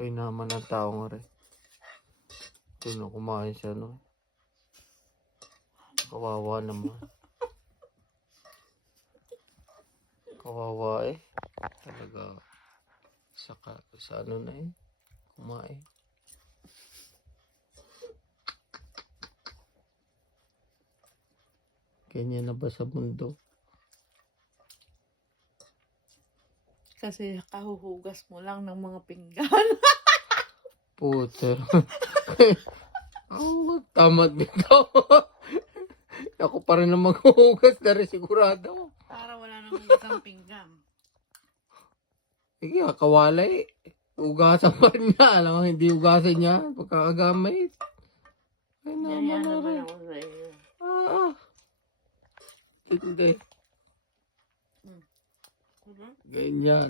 Ay naman ang tao nga rin. Sino kumain siya, no? Kawawa naman. Kawawa eh. Talaga. Sa ano na eh. Kumain. Ganyan na ba sa mundo? Kasi kahuhugas mo lang ng mga pinggan. Puter. Oh, tamad bitaw. Ako pa rin ang maghuhugas na rin sigurado. Para wala nang isang pinggan. Sige, kawalay. Ugasan pa niya. Alam mo, hindi ugasan niya. Pagkakagamit. Ay naman Yan na naman rin. ako sa iyo. Ah. Hindi. Diba? Ganyan.